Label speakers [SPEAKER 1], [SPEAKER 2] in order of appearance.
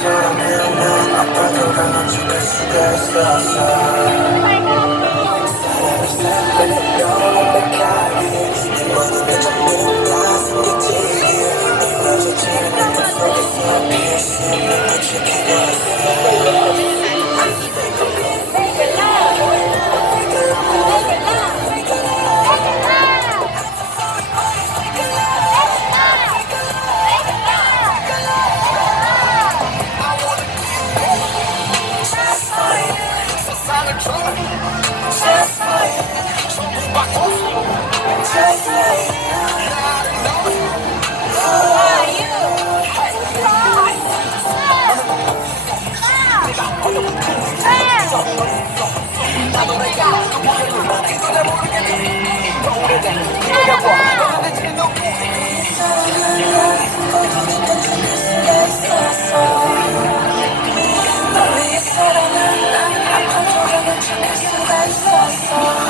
[SPEAKER 1] 사람이란 넌 아파도 가만 지킬 수가 있었어 사랑을 살려 완벽하게 네 모든 내 정들 너의 사랑은 난 아파도 가만 지킬 수가 있었어